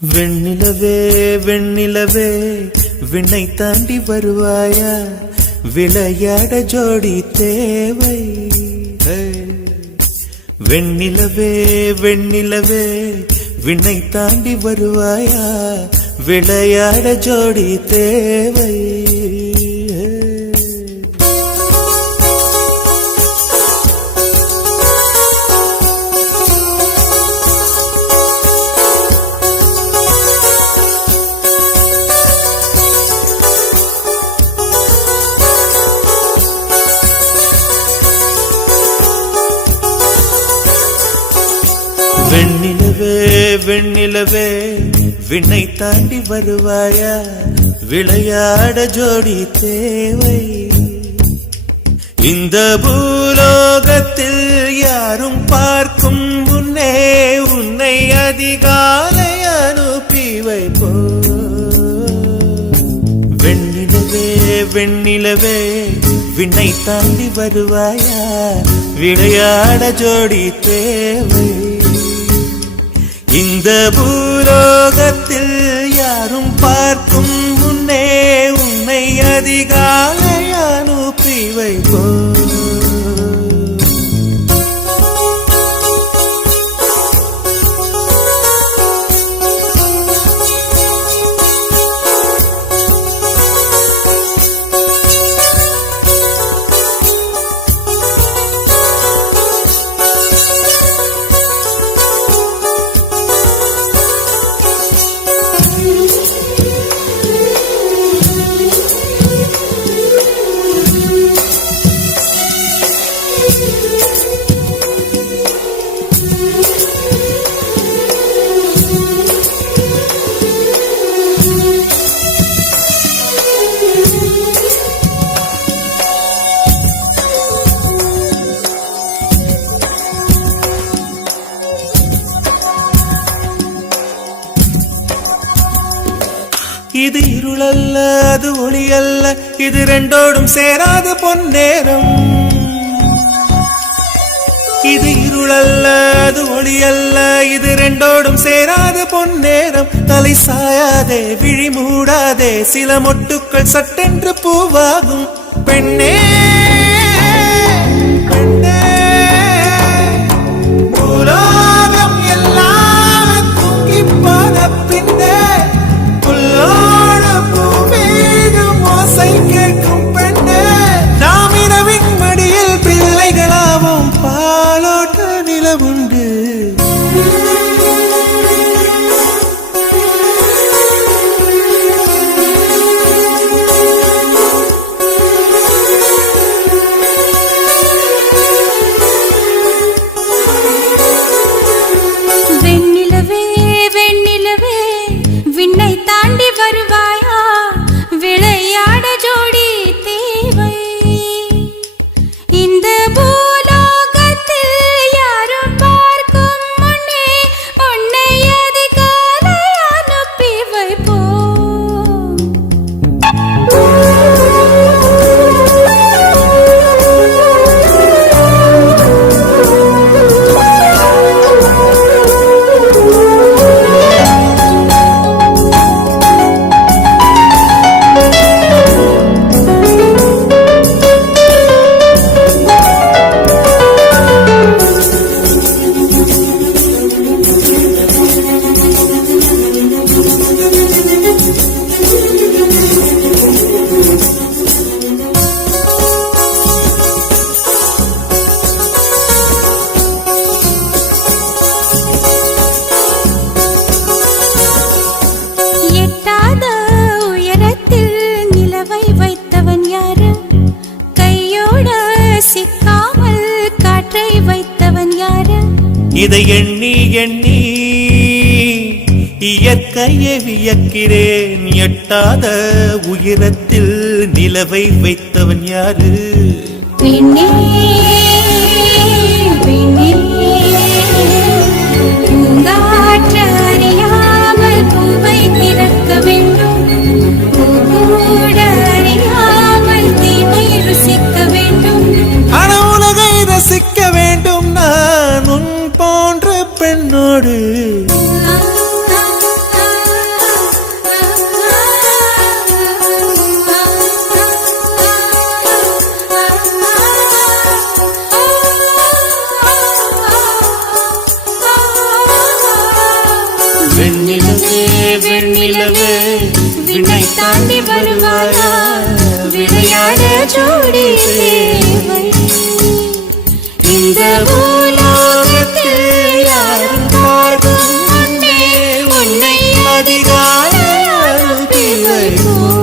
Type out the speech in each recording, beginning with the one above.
வெண்ணிலவே வெண்ணிலவே விண்ணை தாண்டி வருவாயா, விளையாட ஜோடி தேவை. வெண்ணிலவே வெண்ணிலவே விண்ணை தாண்டி வருவாயா, விளையாட ஜோடி தேவை. வெண்ணிலவே வெண்ணிலவே விண்ணை தாண்டி வருவாயா, விளையாட ஜோடி தேவை. இந்த பூலோகத்தில் யாரும் பார்க்கும் முன்னே உன்னை அதிகாலை அனுப்பி வைப்போ. வெண்ணிலவே வெண்ணிலவே விண்ணை தாண்டி வருவாயா, விளையாட ஜோடி தேவை. இந்த பூலோகத்தில் யாரும் பார்க்கும் முன்னே உன்னை அதிகாலை அனுப்பி வைப்போ. இது இருளல்ல அது ஒளி அல்ல, இது ரெண்டோடும் சேராத பொன்னேரம். இது இருளல்ல அது ஒளி அல்ல, இது ரெண்டோடும் சேராத பொன்னேரம். தலை சாயாதே விழி மூடாதே, சில மொட்டுக்கள் சட்டென்று பூவாகும். பெண்ணே பெண்ணே பூலோகம் எல்லாம் தூங்கி போன பின்னே கேட்கும் பெண்ணே, நாம் இரவின் மடியில் பிள்ளைகளாவும் பாலோட்ட நிலவுண்டு. வெண்ணிலவே வெண்ணிலவே விண்ணை தாண்டி வருவாயா, விளையாட ஜோடி தேவை. இந்த பூலோகத்தில் யாரும் பார்க்கும் முன்னே உன்னை அதிகாலை அனுப்பி வைப்போ. இதை எண்ணி எண்ணி இயற்கையை வியக்கிறேன். எட்டாத உயரத்தில் நிலவை வைத்தவன் யாரு? பெண்ணே பெண்ணே பூங்காற்று அறியாமல் பூவை திறக்க வேண்டும், பூக்கூட அறியாமல் தீமை ருசிக்க வேண்டும். ஆனா உலகை ரசிக்க வேண்டும் நான் உன் போன்ற பெண்ணோடு. வெண்ணிலவே வெண்ணிலவே விண்ணை தாண்டி வருவாயா விளையாட ஜோடி தேவை இந்த பூலோகத்தில் யாரும் பார்க்கும் முன்னே உன்னை அதிகாலை அனுப்பி வைப்போம்.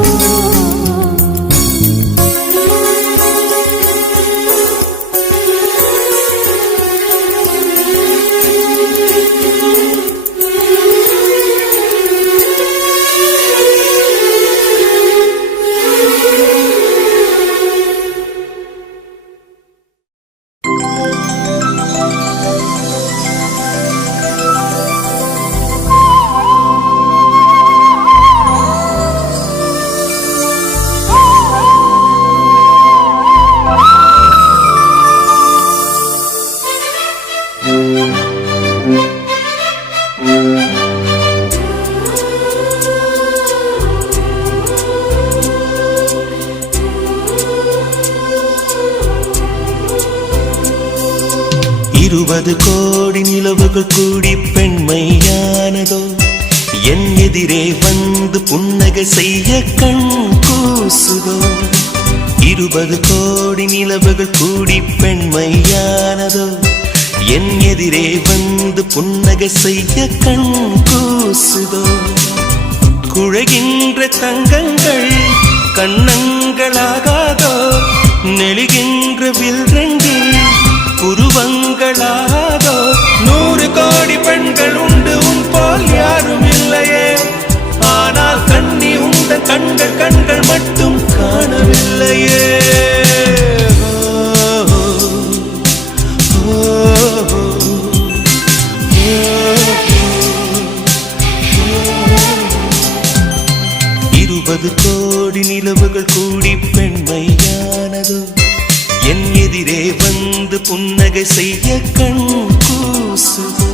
இருபது கோடி நிலவுகள் கூடி பெண்மையானதோ என் எதிரே வந்து புன்னகை செய்ய கண் கூசுதோ. 20 கோடி நிலவுகள் கூடி பெண்மையானதோ என் எதிரே வந்து புன்னகை செய்ய கண் கூசுதோ. குழைகின்ற தங்கங்கள் கண்ணங்களாகாதோ நெளிகின்ற வில்ரங்கில் உருவங்களாதோ. 100 கோடி பெண்கள் உண்டு உன் போல் யாரும் இல்லையே, ஆனால் கண்ணி உந்த கண்கள் கண்கள் மட்டும் காணவில்லையே. இருபது கோடி நிலவுகள் கூடி பெண்மையானதோ என் எதிரே வந்து புன்னகை செய்ய கண் கூசுதோ.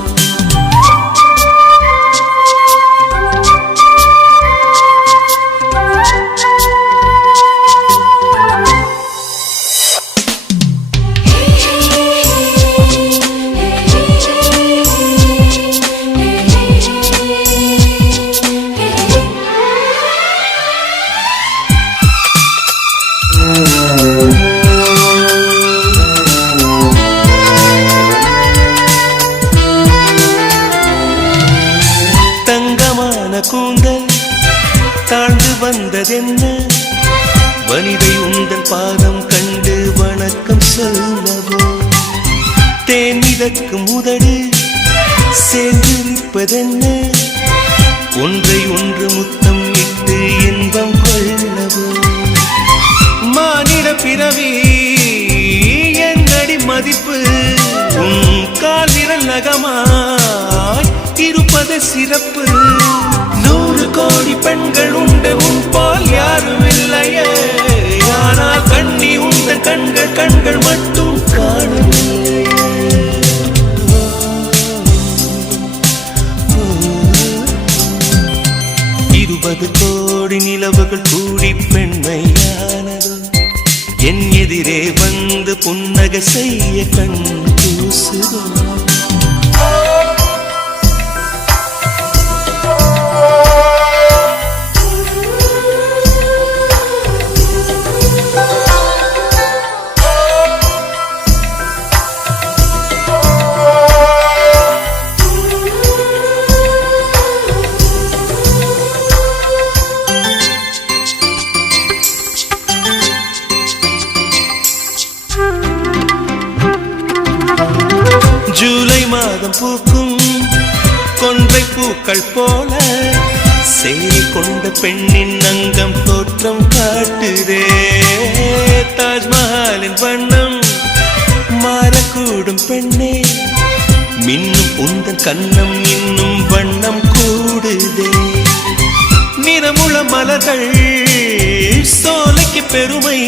கூந்தல் தாழ்ந்து வந்ததென்ன, வனிதை உந்தன் பாதம் கண்டு வணக்கம் சொல்லவோ. தேன் மிதக்கும் உதடு சேர்ந்திருப்பதென்ன, ஒன்றை ஒன்று முத்தம் இட்டு இன்பம் கொள்ளவோ. மானிட பிறவி என்னடி மதிப்பு, உன் கால் விரல் நகமாய் இருப்பது சிறப்பு. 100 கோடி பெண்கள் உண்டு உன் போல் யாரும் இல்லையே, ஆனால் கண்ணி உந்த கண்கள் கண்கள் மட்டும் காணவில்லையே. 20 கோடி நிலவுகள் கூடி பெண்மையானதோ என் எதிரே வந்து புன்னகை செய்ய கண் கூசுதோ. ஜூலை மாதம் பூக்கும் கொன்றை பூக்கள் போல சேலை கொண்ட பெண்ணின் அங்கம் தோற்றம் காட்டுதே. தாஜ்மஹாலின் வண்ணம் மாறக்கூடும் பெண்ணே, மின்னும் உந்தன் கண்ணம் இன்னும் வண்ணம் கூடுதே. நிறமுள மலர்கள் சோலைக்கு பெருமை,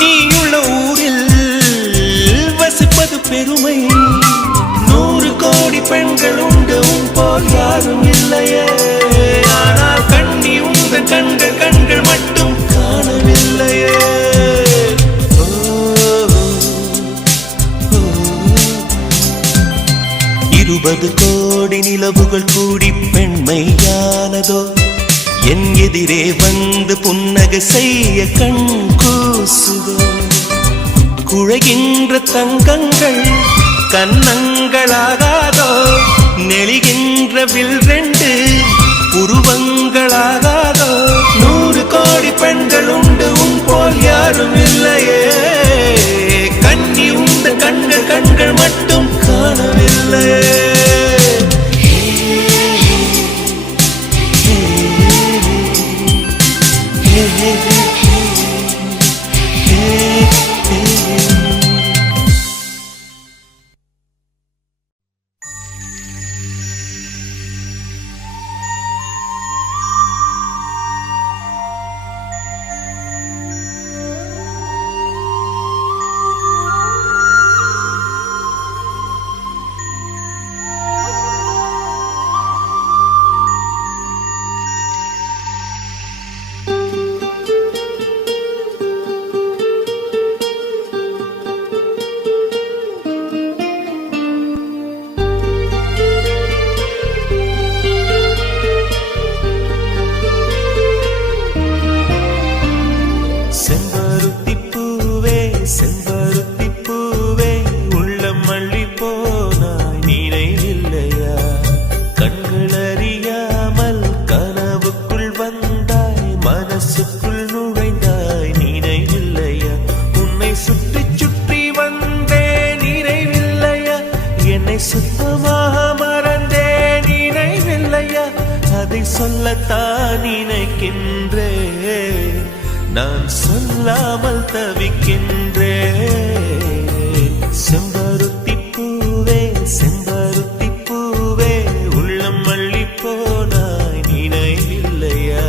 நீயுள்ள ஊரில் வசிப்பது பெருமை. 100 கோடி பெண்கள் உண்டு உன் போல் யாரும் இல்லையே, ஆனால் கண்ணி உந்த கண்கள் கண்கள் மட்டும் காணவில்லையே. 20 கோடி நிலவுகள் கூடி பெண்மையானதோ என் எதிரே வந்து புன்னகை செய்ய கண் கூசுதோ குழைகின்ற தங்கங்கள் கன்னங்களாகாதோ நெளிகின்ற வில் ரெண்டு உருவங்களாகாதோ 100 கோடி பெண்கள் உண்டு உன் போல் யாரும் இல்லையே கண்ணி உந்த கண்கள் கண்கள் மட்டும் காணவில்லையே சொல்லத்தான் நினைக்கின்றேன் நான் சொல்லாமல் தவிக்கின்றேன் செம்பருத்தி பூவே செம்பருத்தி பூவே உள்ளம் மல்லி போனாய் நினைவில்லையா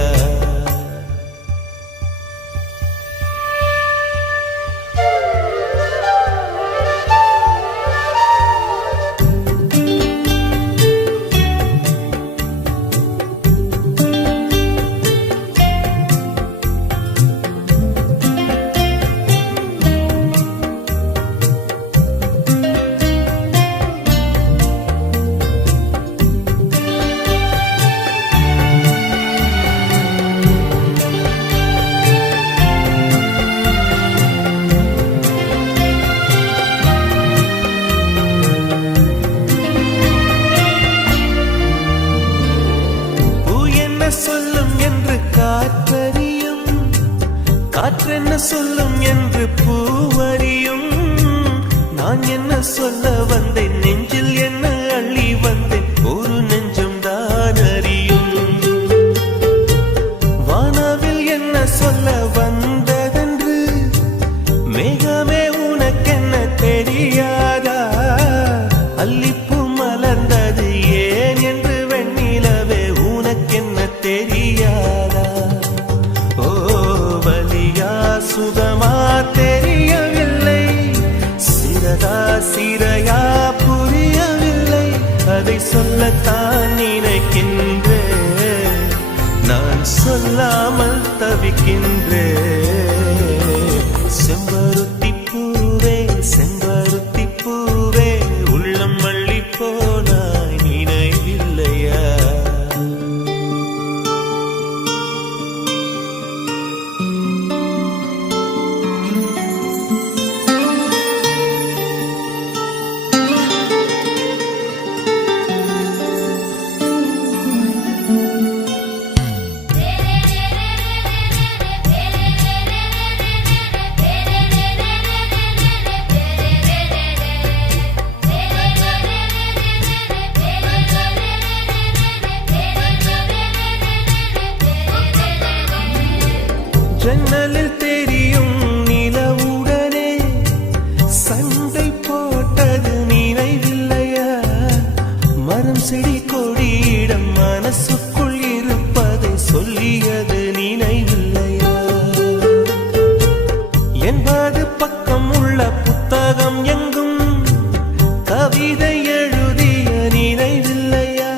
சொல்லும் என்று காற்றறியும் காற்றென்ன சொல்லும் என்று பூவறியும் நான் என்ன சொல்ல வந்தேன் நெஞ்சில் என்ன அள்ளி வந்தேன் ஒரு நெஞ்சம் தான் அறியும் வானவில் என்ன சொல்ல வந்ததென்று மேகமே உனக்கென்ன தெரியாதா அல்லிப்பூ மலர்ந்தது ஏன் என்று வெண்ணிலவே உனக்கென்ன தெரியாதா ஓ வலியா சுகமா தெரியவில்லை சிறதா சிறையா புரியவில்லை அதை சொல்லத்தான் நினைக்கின்றேன் நான் சொல்லாமல் தவிக்கின்றேன் செம்பருத்தி பூவே செம்பருத்தி பூவே உள்ளம் மல்லி போனாய் நினைவில்லையா ஜன்னலில் தெரியும் நிலவுடனே சண்டை போட்டது நினைவில்லையா மரம் செடி கொடியிடம் மனசுக்குள் இருப்பதை சொல்லியது நினைவில்லையா 80 பக்கம் உள்ள புத்தகம் எங்கும் கவிதை எழுதிய நினைவில்லையா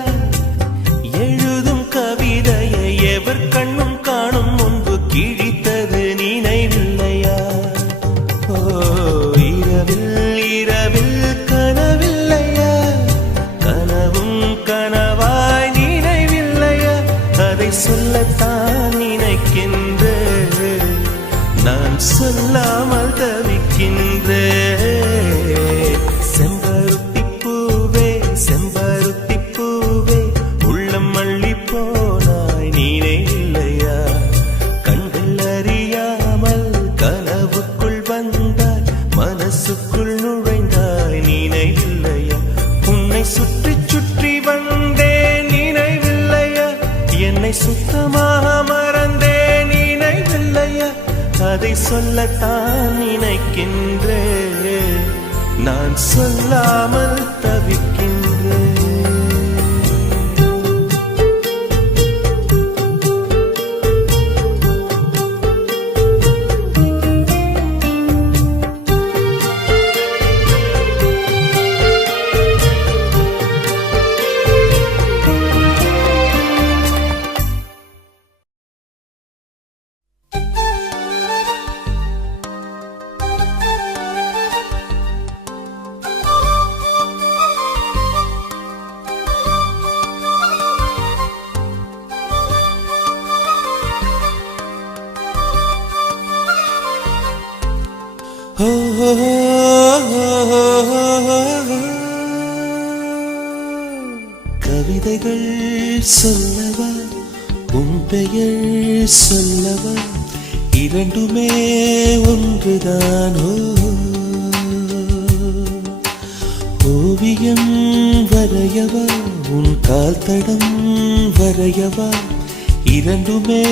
எழுதும் கவிதையை எவர் கண்ணும் காணும் முன்பு கிழித்தது நினைவில்லையா ஓ இரவில் இரவில் கனவில்லையா கனவும் கனவாய் சொல்லத்தான் நினைக்கின்றேன், நான் சொல்லாமல் தவிக்கின்றேன். செம்பருத்தி பூவே செம்பருத்தி பூவே, உள்ளம் மள்ளி போனாய் நீனே இல்லையா? கண்கள் அறியாமல் கனவுக்குள் வந்தாய், மனசுக்குள் நுழைந்தாய் நீனே இல்லையா? உன்னை சுற்றி சுற்றி வந்தேன் நினைவில்லையா? என்னை சுத்தமாக மறந்தேன் நினைவில்லையா? அதை சொல்லத்தான் நினைக்கின்றேன், நான் சொல்லாமல் தவிக்கின்றேன். கவிதைகள் சொல்லவா, உன் பெயர் சொல்லவா, இரண்டுமே ஒன்றுதான். ஓவியம் வரையவா, உன் கால் தடம் வரையவா, இரண்டுமே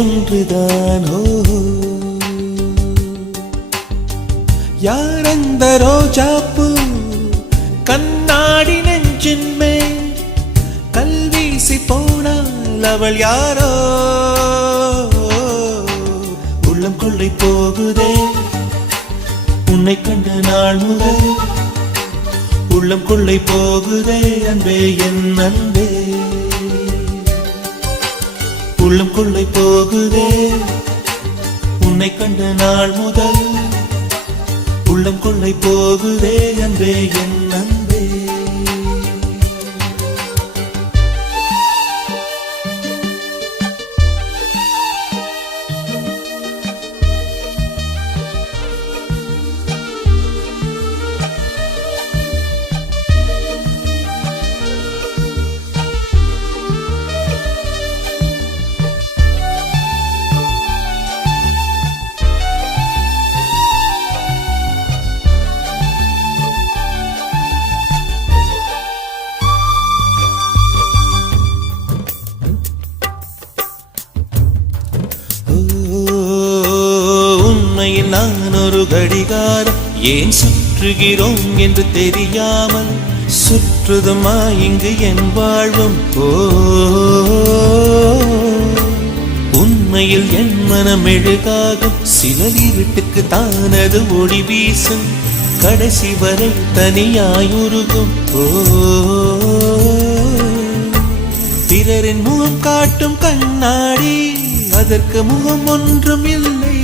ஒன்றுதான். யார் அந்த ரோஜாப்பூ கண்ணாடி நெஞ்சின் மேல் கல்வீசி போனால் அவள் யாரோ? உள்ளம் கொள்ளை போகுதே உன்னை கண்ட நாள் முதல், உள்ளம் கொள்ளை போகுதே அன்பே என் அன்பே. உள்ளம் கொள்ளை போகுதே உன்னை கண்ட நாள் முதல், உள்ளம் கொள்ளை போகுதே அன்பே என் அன்பே. நான் ஒரு கடிகாரம், ஏன் சுற்றுகிறோம் என்று தெரியாமல் சுற்றுதுமா இங்கு என் வாழ்வும். உண்மையில் என் மனம் மெழுகாகும், சிலர் இருட்டுக்கு தானது ஒளி வீசும், கடைசி வரை தனியாயுருகும். பிறரின் முகம் காட்டும் கண்ணாடி, அதற்கு முகம் ஒன்றும் இல்லை,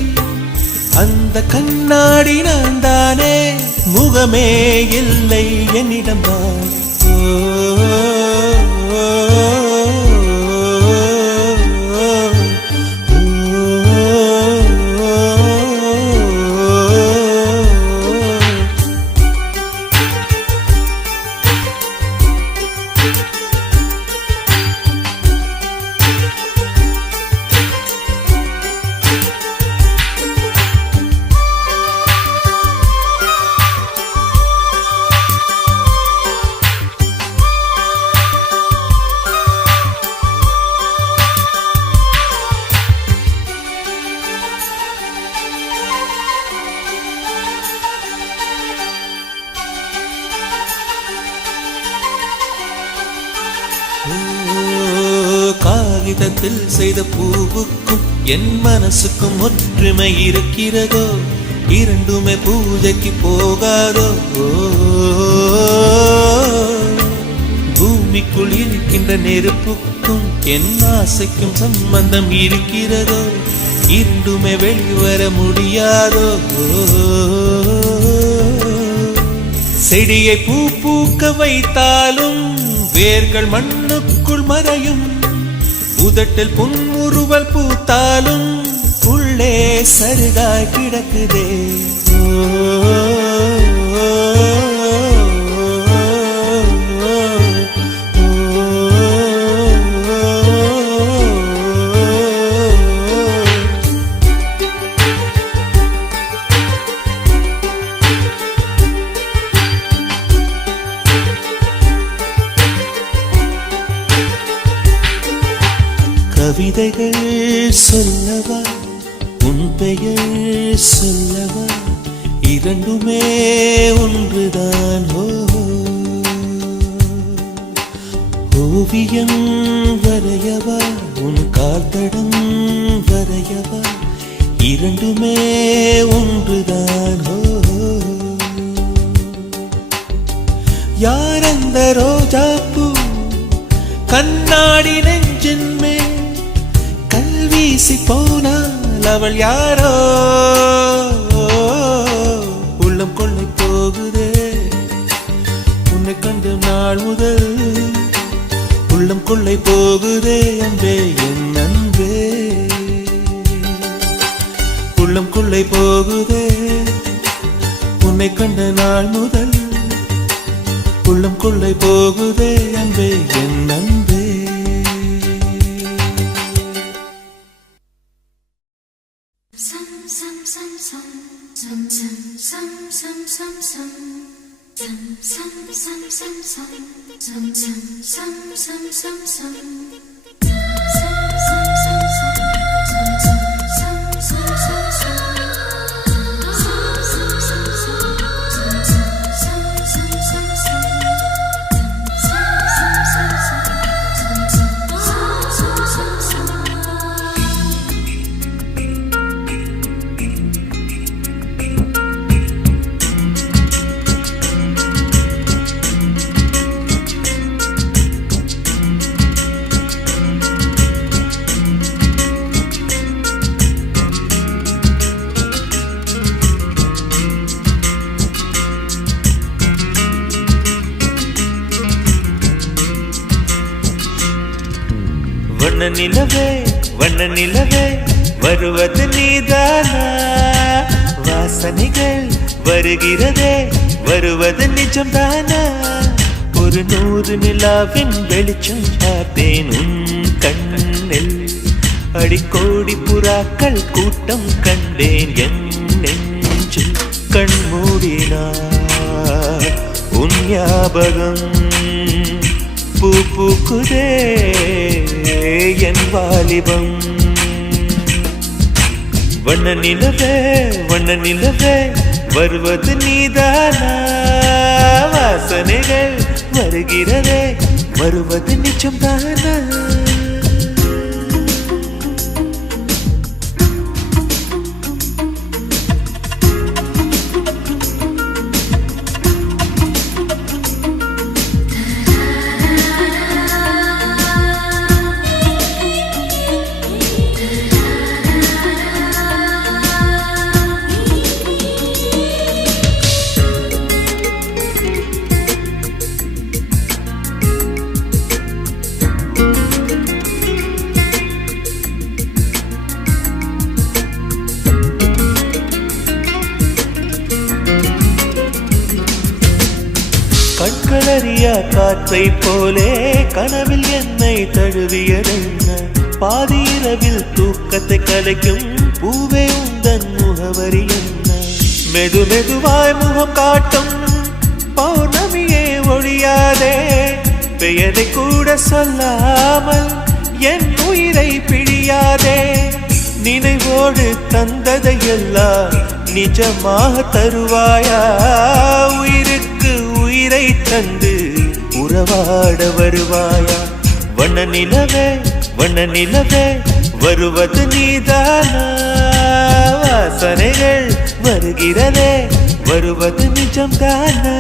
அந்த கண்ணாடி நான் தானே, முகமே இல்லை என்னிடம்தான். காகிதத்தில் செய்த பூவுக்கும் என் மனசுக்கும் ஒற்றுமை இருக்கிறதோ? இரண்டுமே பூஜைக்கு போகாதோ? பூமிக்குள் இருக்கின்ற நெருப்புக்கும் என் ஆசைக்கும் சம்பந்தம் இருக்கிறதோ? இரண்டுமே வெளிவர முடியாதோ? செடியை பூ பூக்க வைத்தாலும் வேர்கள் மண்ணுக்குள் மறையும், உதட்டில் புன்முறுவல் பூத்தாலும் உள்ளே சருகாய் கிடக்குதே. கவிதைகள் சொல்லவா உன் பெயர் சொல்லவா இரண்டுமே ஒன்றுதான். ஓவியம் வரையவா உன் கால்தடம் வரையவா இரண்டுமே ஒன்றுதான். யார் அந்த ரோஜாப்பூ கண்ணாடி நெஞ்சின் மேல் வீசி போனால் அவள் யாரோ? உள்ளம் கொள்ளை போகுதே உன்னை கண்டு நாள் முதல். உள்ளம் கொள்ளை போகுதே அன்பே என் அன்பே. உள்ளம் கொள்ளை போகுதே உன்னை கண்ட நாள் முதல். உள்ளம் கொள்ளை போகுதே அன்பே என் அன்பே. வண்ண நிலவே வண்ண நிலவே வருவது நீதானா? வாசனைகள் வருகிறதே வருவது நிஜம்தானா? ஒரு 100 நிலாவின் வெளிச்சம் பார்த்தேன் உன் கண்ணில். அடிக்கோடி புறாக்கள் கூட்டம் கண்டேன் என் நெஞ்சில். கண் மூடினார் உன் ஞாபகம் பூ பூக்குதே என் வாலிபம். வண்ண நிலவே வருவது நீதானா? வாசனைகள் வருகிறதே வருவது நிஜம்தானா? கண்களறியா காற்றை போலே கனவில் என்னை தழுவியதென்ன? பாதி இரவில் தூக்கத்தை கலைக்கும் பூவே உந்தன் முகவரி என்ன? மெது மெதுவாய் முகம் காட்டும் பௌர்ணமியே ஒழியாதே. பெயரை கூட சொல்லாமல் என் உயிரை பிழியாதே. நினைவோடு தந்ததையெல்லாம் நிஜமாக தருவாயா? உயிருக்கு உயிரை தந்து உறவாட வருவாயா? வண்ண நிலவே வருவது நீதானா? வாசனைகள் வருகிறதே வருவது நிஜம்தானா?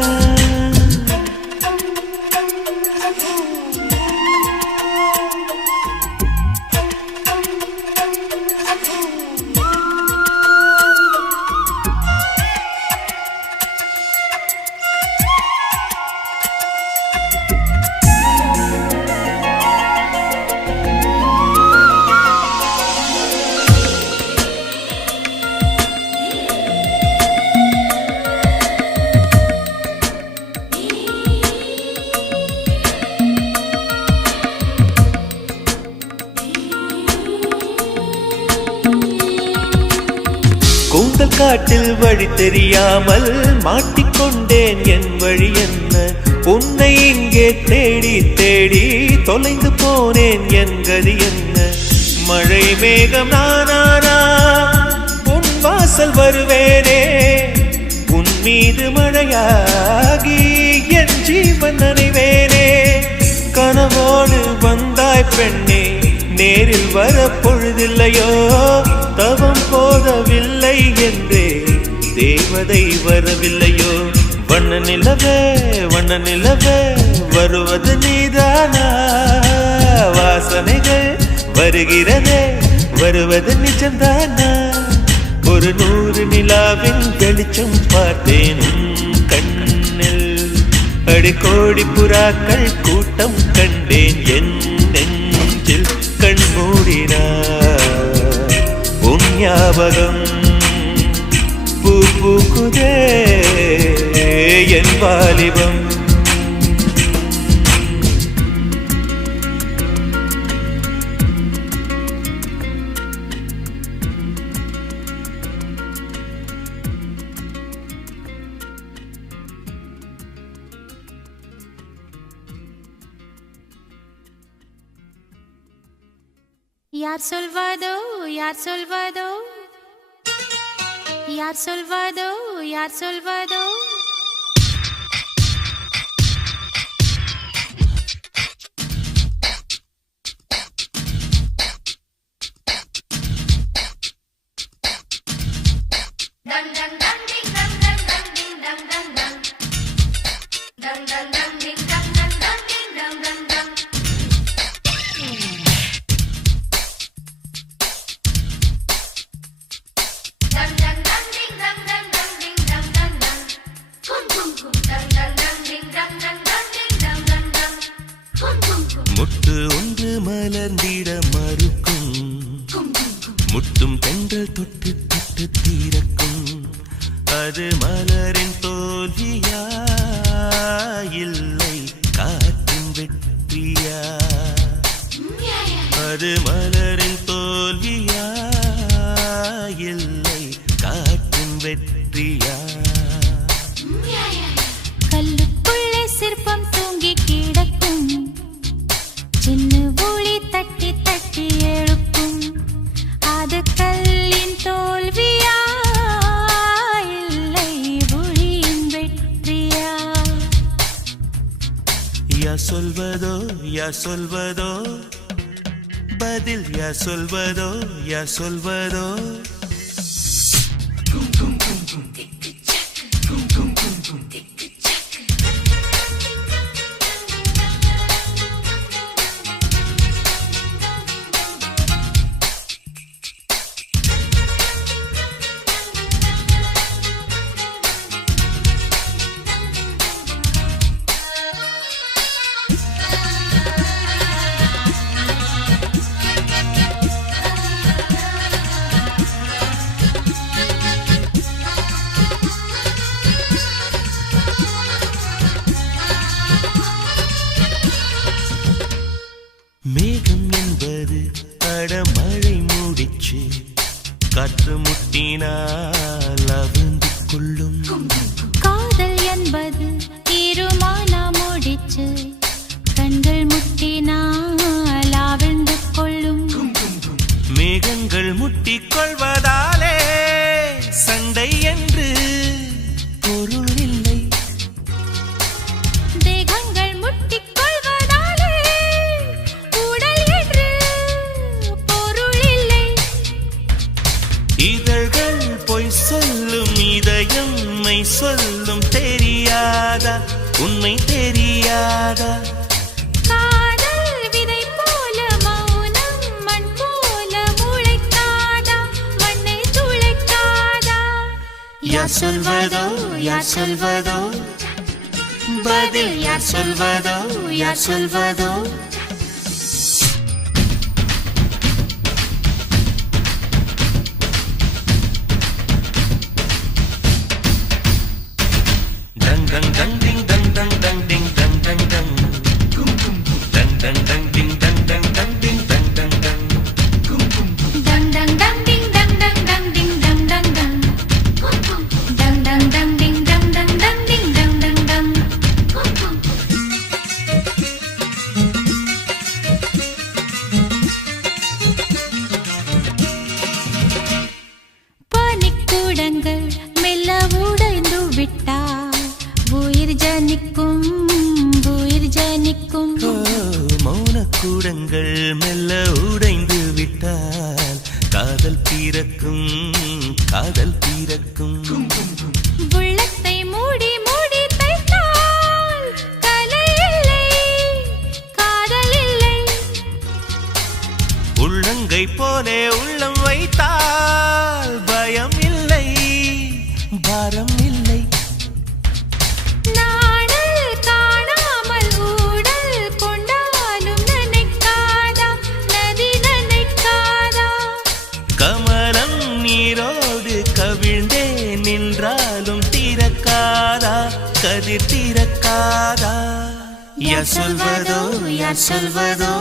ஊசல் காட்டில் வழி தெரியாமல் மாட்டிக்கொண்டேன் என் வழி என்ன உன்னை இங்கே தேடி தேடி தொலைந்து போனேன் என் கதி என்ன மழை மேகம் நானானா உன் வாசல் வருவேனே உன் மீது மழையாகி என் ஜீவன் நனைவேனே கனவோடு வந்தாய் பெண்ணே நேரில் வர பொழுதில்லையோ தவம் போதவில்லை என்றே தேவதை வரவில்லையோ வண்ண நிலவே வருவது நீதானா வாசனைகள் வருகிறதே வருவது நிஜம்தானா ஒரு 100 நிலாவின் வெளிச்சம் பார்த்தேன் கண்ணில் அடிக்கோடி புறாக்கள் கூட்டம் கண்டேன் என் நெஞ்சில் கண் மூடினார் உன் ஞாபகம் பூ பூக்குதே என் வாலிபம் யார் சொல்வதோ யார் சொல்வதோ யார் சொல்வதோ யார் சொல்வதோ முட்டு ஒன்று மலர்ந்திட மறுக்கும் முட்டும் பெண்கள் தொட்டு தொட்டு தீரக்கும் அது மலரின் தோல்வியா இல்லை காற்றின் வெற்றியா அது மலரின் தோல்வியா இல்லை காற்றின் வெற்றியா கல்லுக்குள்ளே சிற்பம் தூங்கி கிடக்கும் சின்ன ஒளி தட்டி தட்டி எழுப்பும் அது கல்லின் தோல்வியா இல்லை ஒளியின் வெற்றியா யா சொல்வதோ பதில் யா சொல்வதோ மேகம் என்பது அடமழை மூடிச்சு காற்று முட்டினால் அவிழ்ந்து கொள்ளும் காதல் என்பது தீருமானா முடிச்சு கண்கள் முட்டினால் அவிழ்ந்து கொள்ளும் மேகங்கள் முட்டிக் கொள்வதாலே சண்டை என்று பொருள் இல்லை தேகங்கள் முட்டிக் கொள்வதாலே உடல் என்று பொருள் இல்லை இதழ்கள் பொய் சொல்லும் இதயம் மெய் சொல்லும் தெரியாதா உண்மை தெரியாதா காதல் விதை போல மௌனம் மண் போல முளைக்காதா மண்ணை துளைக்காதா யார் சொல்வதோ பதில் யார் சொல்வதோ dang dang dang ding dang dang dang ding dang dang dang dang dang dang ding dang dang dang ding dang dang dang dang dang dang ding dang dang dang ding dang dang dang உள்ளங்கை போலே உள்ளம் வைத்தால் பயம் இல்லை பாரம் இல்லை. நாடல் காணாமல் ஊடல் கொண்டாலும் நினைக்காதா நதி நினைக்காதா. கமலம் நீரோடு கவிழ்ந்தே நின்றாலும் திறக்காதா கதிர் திறக்காதா. யார் சொல்வதோ யார் சொல்வதோ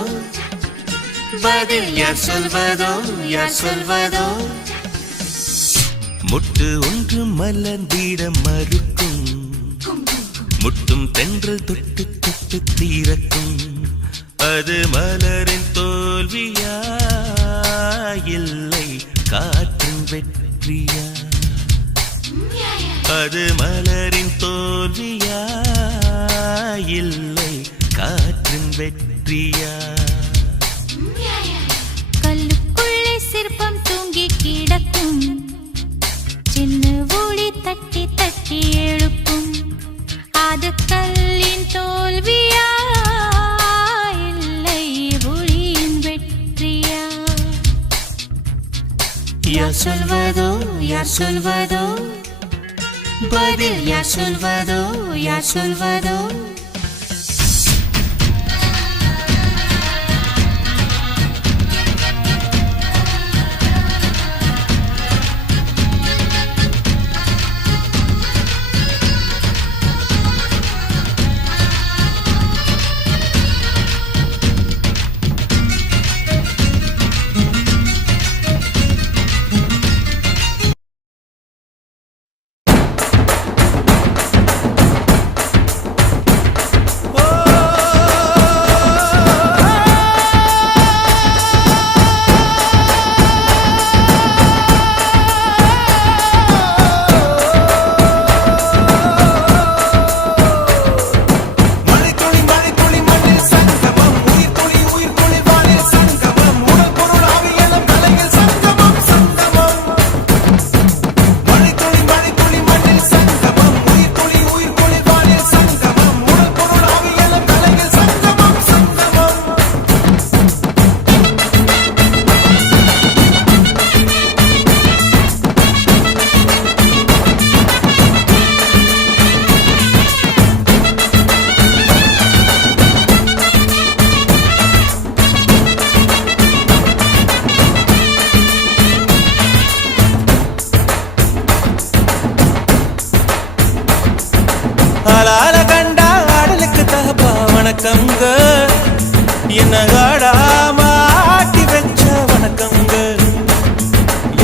பதில் யார் சொல்வதோ யார் சொல்வதோ. முட்டு ஒன்று மலர்ந்திட மறுக்கும் முட்டும் தென்றல் தொட்டு தொட்டு தீரக்கும். அது மலரின் தோல்வியா இல்லை காற்றின் வெற்றியா. அது மலரின் தோல்வியா இல்லை காற்றின் வெற்றியா. கல்லுக்குள்ளே சிற்பம் தூங்கி கிடக்கும் சின்ன ஒளி தட்டி தட்டி எழுப்பும். அது கல்லின் தோல்வியா இல்லை ஒளியின் வெற்றியா. யார் சொல்வதோ யார் சொல்வதோ பதில் யார் சொல்வதோ யார் சொல்வதோ. ஆளால கண்டா ஆடலுக்கு தகப்பா வணக்கங்க. என்ன ஆடாம ஆட்டி வச்ச வணக்கங்க.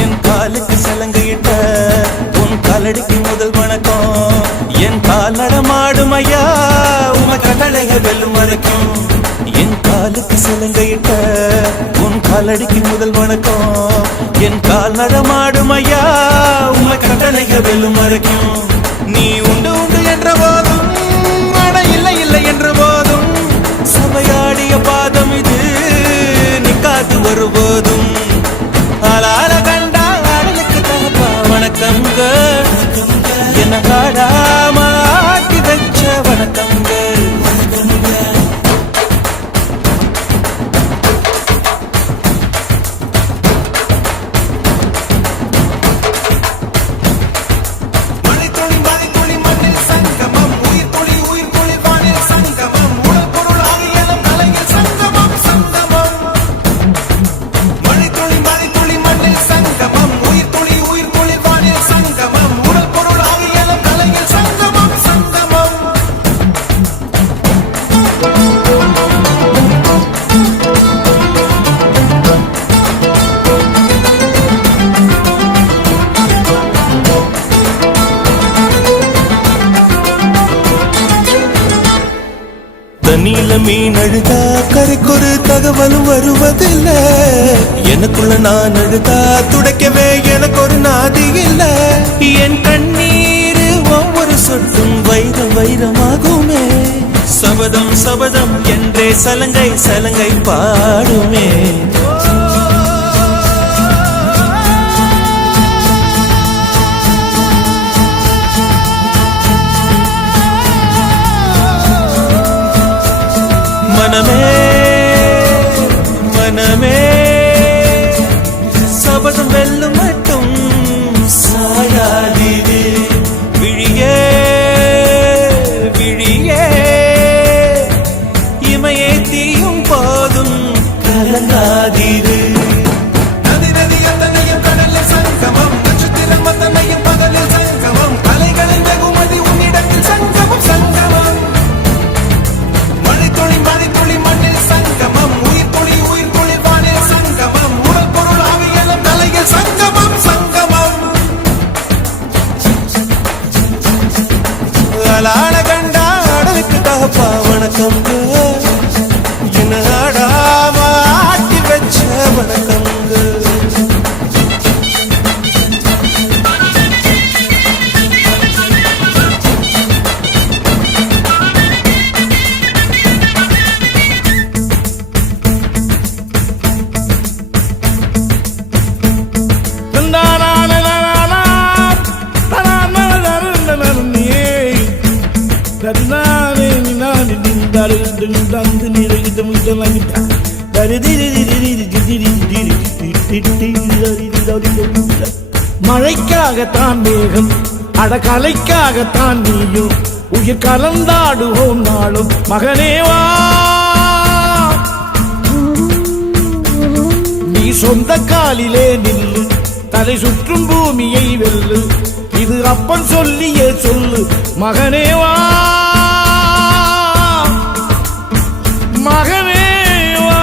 என் காலுக்கு சலங்கையிட்ட உன் காலடிக்கு முதல் வணக்கம். என் கால் நடமாடும் ஐயா உம கடலைக வெல்லும் வரைக்கும். என் காலுக்கு சலங்கையிட்ட உன் காலடிக்கு முதல் வணக்கம். என் கால் நடமாடும் ஐயா உம கடலைக வெல்லும் வரைக்கும். நீ உண்டு உண்டு என்ற போதும் அட இல்லை இல்லை என்ற போதும் சபையாடிய பாதம் இது நிக்காது வருபோதும். ஆளால கண்டா ஆடலுக்கு தகப்பா வணக்கங்க. என்ன ஆடாம ஆட்டி வச்ச வணக்கங்க. தண்ணியில மீன் அழுதா கரைக்கொரு தகவலும் வருவதில்லை. எனக்குள்ள நான் அழுதா துடைக்கவே எனக்கு ஒரு நாதி இல்லை. என் கண்ணீர் ஒவ்வொரு சொட்டும் வைரம் வைரமாகுமே. சபதம் சபதம் என்றே சலங்கை சலங்கை பாடுமே. மனமே மனமே பவசம் வெல்லும் மட்டும் சாயாதீரே விழியே விழியே இமையே தீயும் போதும் கலங்காதீரே நதி நதி அத்தனையும் கடலில் சங்கமம் நட்சத்திரம் அத்தனையும் பகலில் சங்கமம் கலைகளின் வெகுமதி உன்னிடத்தில் சங்கமம் சங்கமம் மழைத்துளி மழைத்துளி மண்ணில் சங்கமம் உயிர் துளி வானில் சங்கமம் உடல் பொருள் ஆவியலும் தலையில் சங்கமம் சங்கமம் அலான கண்டா அடலுக்கு தகப்பா வணக்கம் என்ன ஆடாம ஆட்டி வச்ச வணக்கம் மழைக்காகத்தான் மேகம் அடகலைக்காகத்தான் நீயும் உயிர் கலந்தாடுவோம் நாளும் மகனேவா நீ சொந்த காலிலே நில்லு தலை சுற்றும் பூமியை வெல்லு இது அப்பன் சொல்லியே சொல்லு மகனேவா மகனேவா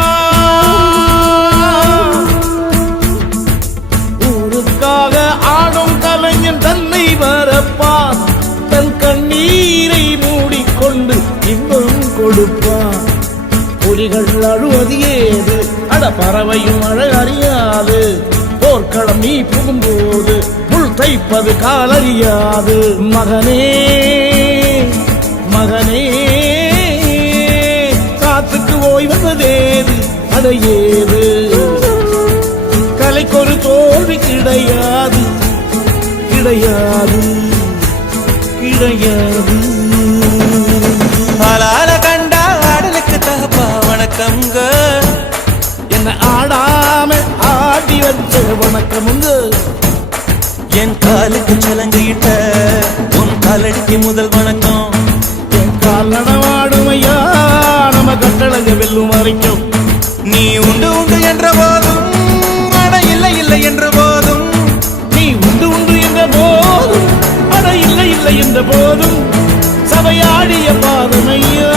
ஊருக்காக ஆடும் கலைஞன் தன்னை வரப்பான் தன் கண்ணீரை மூடிக்கொண்டு இன்பம் கொடுப்பான் புலிகள் அழுவது ஏது அட பறவையும் அழகறியாது போர்க்களம் நீ புகும்போது முள் தைப்பது காலறியாது மகனே மகனே காத்துக்கு ஓய்வதேது அடையேது கலைக்கொரு தோல்வி கிடையாது கிடையாது கிடையாது ஆளால கண்டா ஆடலுக்கு தகப்பா வணக்கம்ங்க என்ன ஆடாம ஆடி வச்ச வணக்கமுங்க என் காலுக்கு சலங்கிட்ட உன் காலடிக்கு முதல் வணக்கம் என் கால் நடவாடுமையா நம்ம கட்டளங்க வெல்லும் வரைக்கும் நீ உண்டு உண்டு என்ற போதும் அட இல்லை இல்லை என்ற போதும் நீ உண்டு உண்டு என்ற போதும் அட இல்லை இல்லை என்ற போதும் சபையாடிய பாதமையா